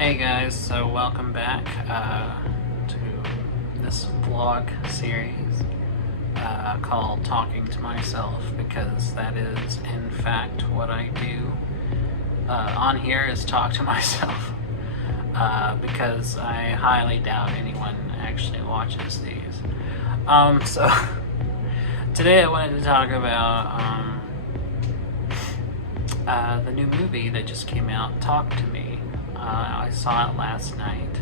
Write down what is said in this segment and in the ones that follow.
Hey guys, so welcome back to this vlog series called Talking to Myself, because that is in fact what I do on here, is talk to myself, because I highly doubt anyone actually watches these. So today I wanted to talk about the new movie that just came out, Talk to Me. I saw it last night,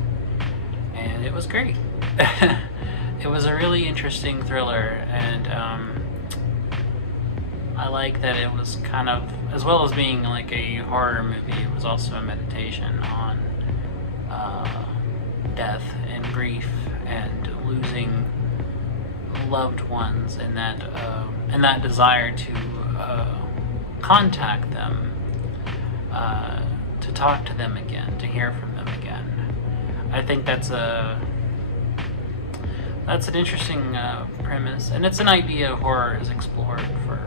and it was great. It was a really interesting thriller, and I like that it was kind of, as well as being like a horror movie, it was also a meditation on death and grief and losing loved ones, and that desire to contact them, to talk to them again, to hear from them again. I think that's an interesting premise, and it's an idea horror has explored for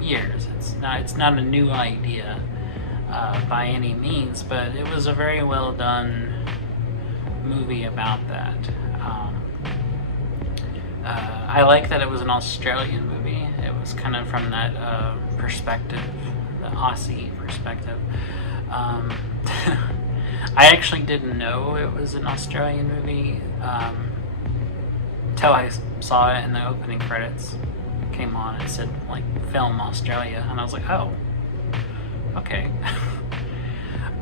years. It's not a new idea by any means, but it was a very well done movie about that. I like that it was an Australian movie. It was kind of from that perspective, the Aussie perspective. I actually didn't know it was an Australian movie until I saw it in the opening credits. Came on, it said like Film Australia, and I was like, oh, okay.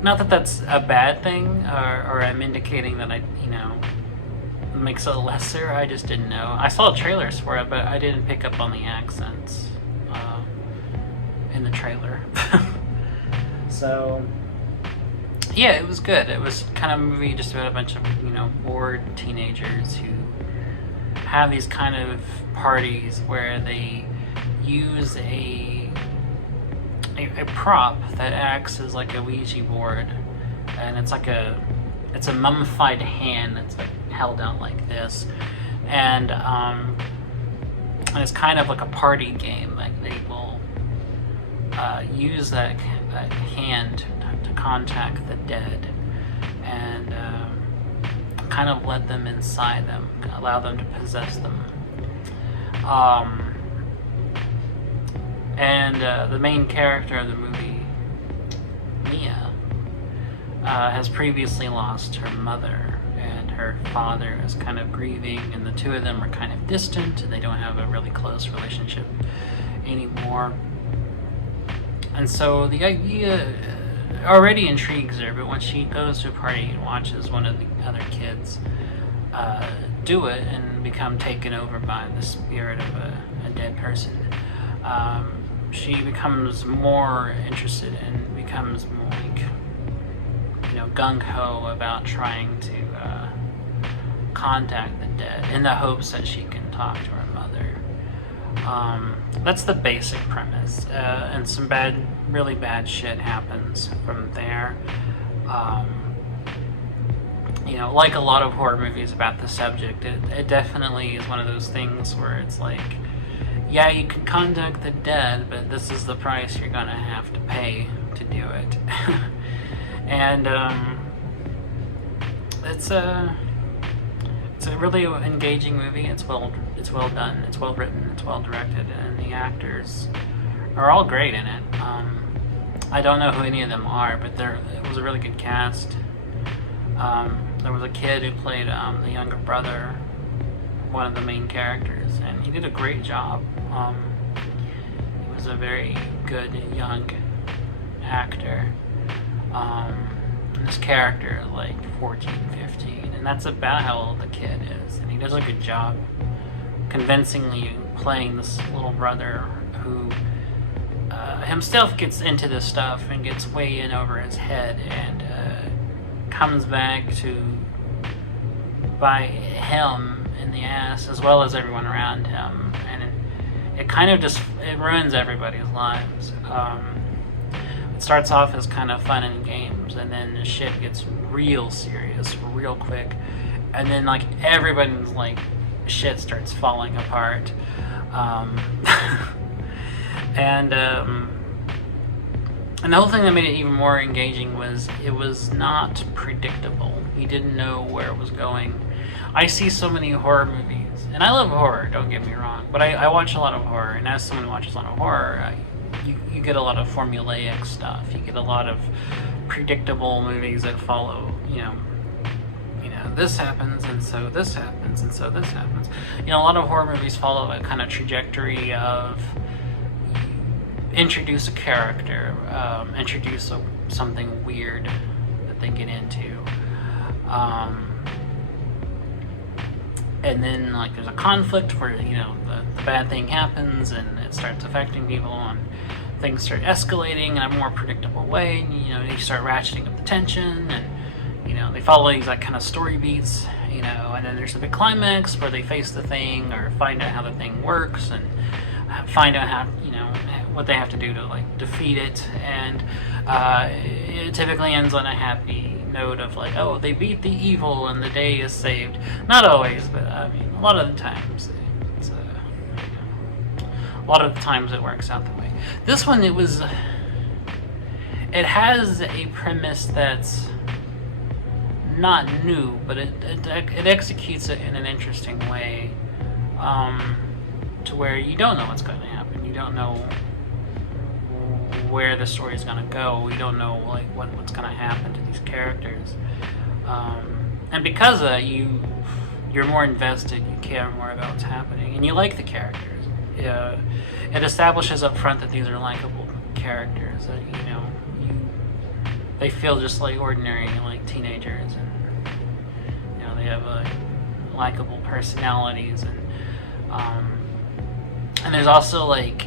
Not that that's a bad thing, or I'm indicating that makes it lesser. I just didn't know. I saw trailers for it, but I didn't pick up on the accents in the trailer. So yeah, it was good. It was kind of a movie just about a bunch of bored teenagers who have these kind of parties where they use a prop that acts as like a Ouija board, and it's a mummified hand that's like held out like this, and it's kind of like a party game. Like they will use that hand to contact the dead, and kind of let them inside them, allow them to possess them. And the main character of the movie, Mia, has previously lost her mother, and her father is kind of grieving, and the two of them are kind of distant, and they don't have a really close relationship anymore. And so the idea already intrigues her, but when she goes to a party and watches one of the other kids do it and become taken over by the spirit of a dead person, she becomes more interested and becomes more like gung-ho about trying to contact the dead in the hopes that she can talk to her mother. That's the basic premise, and some really bad shit happens from there. Like a lot of horror movies about the subject, it definitely is one of those things where it's like, yeah, you can contact the dead, but this is the price you're gonna have to pay to do it. And it's a really engaging movie. It's well done, it's well written, it's well directed, and the actors are all great in it. I don't know who any of them are, but it was a really good cast. There was a kid who played the younger brother, one of the main characters, and he did a great job. He was a very good young actor. And this character is like 14, 15, and that's about how old the kid is, and he does a good job convincingly playing this little brother who himself gets into this stuff and gets way in over his head, and comes back to bite him in the ass as well as everyone around him, and it kind of it ruins everybody's lives. It starts off as kind of fun and games, and then the shit gets real serious real quick, and then like everybody's like shit starts falling apart. And And the whole thing that made it even more engaging was it was not predictable. You didn't know where it was going. I see so many horror movies, and I love horror, don't get me wrong, but I watch a lot of horror, and as someone who watches a lot of horror, you get a lot of formulaic stuff. You get a lot of predictable movies that follow, this happens, and so this happens, and so this happens. A lot of horror movies follow a kind of trajectory of introduce a character, introduce something weird that they get into, and then like there's a conflict where the bad thing happens and it starts affecting people, and things start escalating in a more predictable way. You start ratcheting up the tension, and they follow these like kind of story beats, and then there's a big climax where they face the thing or find out how the thing works and find out how what they have to do to like defeat it, and it typically ends on a happy note of like, oh, they beat the evil and the day is saved. Not always, but I mean a lot of the times it works out that way. This one, it has a premise that's not new, but it executes it in an interesting way, to where you don't know what's going to happen. You don't know where the story is going to go. You don't know like what's going to happen to these characters, and because of that, you're more invested. You care more about what's happening, and you like the characters. It establishes up front that these are likable characters. They feel just like ordinary, like teenagers, and they have likable personalities, and there's also like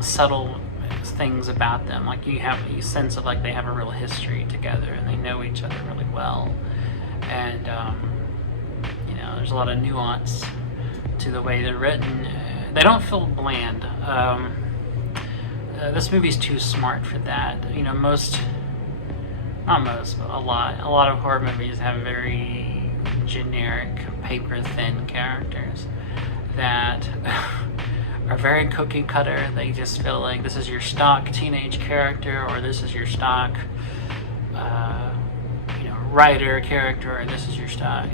subtle things about them. Like you have a sense of like they have a real history together and they know each other really well, and there's a lot of nuance to the way they're written. They don't feel bland. This movie's too smart for that. Not most, but a lot of horror movies have very generic, paper-thin characters that are very cookie cutter. They just feel like this is your stock teenage character, or this is your stock, writer character, or this is your stock,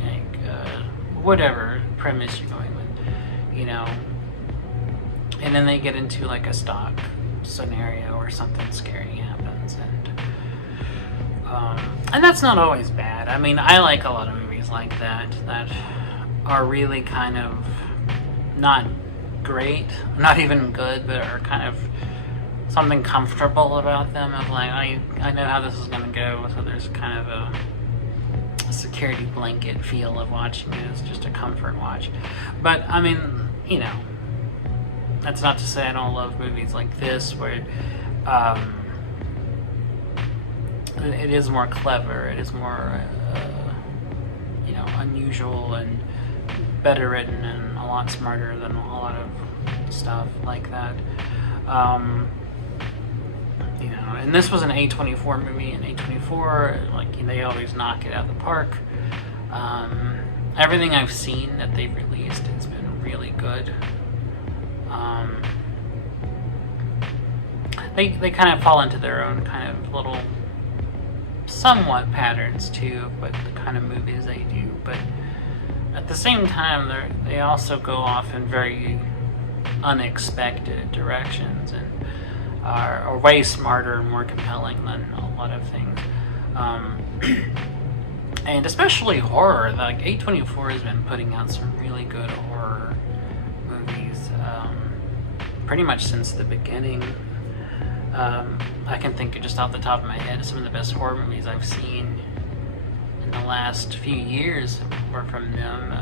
whatever premise you're going with, and then they get into like a stock scenario or something scary happens, and that's not always bad. I mean, I like a lot of movies like that are really kind of not great, not even good, but are kind of something comfortable about them, of like, I know how this is going to go, so there's kind of a security blanket feel of watching it. It's just a comfort watch. But I mean, that's not to say I don't love movies like this, where it is more clever, it is more unusual and better written and a lot smarter than a lot of stuff like that. And this was an A24 movie, and A24, like, they always knock it out of the park. Everything I've seen that they've released has been really good. They kind of fall into their own kind of little somewhat patterns too, but the kind of movies they do. But at the same time, they also go off in very unexpected directions and are way smarter and more compelling than a lot of things. And especially horror. Like A24 has been putting out some really good horror movies pretty much since the beginning. I can think of, just off the top of my head, some of the best horror movies I've seen in the last few years were from them.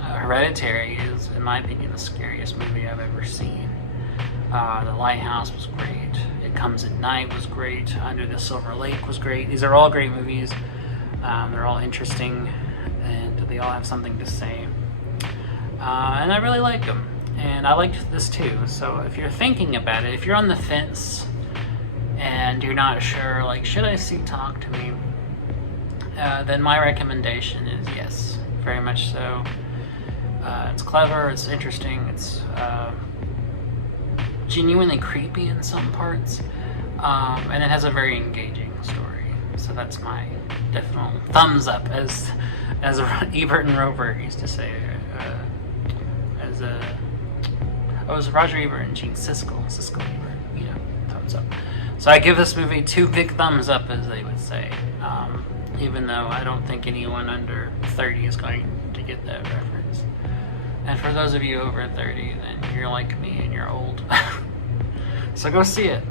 Hereditary is, in my opinion, the scariest movie I've ever seen. The Lighthouse was great. It Comes at Night was great. Under the Silver Lake was great. These are all great movies. They're all interesting, and they all have something to say. And I really like them. And I liked this too. So if you're thinking about it, if you're on the fence and you're not sure, like, should I see Talk to Me? Then my recommendation is yes, very much so. It's clever, it's interesting, it's genuinely creepy in some parts. And it has a very engaging story. So that's my definite thumbs up, as Ebert and Robert used to say. It was Roger Ebert and Gene Siskel Ebert, thumbs up. So I give this movie 2 big thumbs up, as they would say, even though I don't think anyone under 30 is going to get that reference. And for those of you over 30, then you're like me and you're old. So go see it.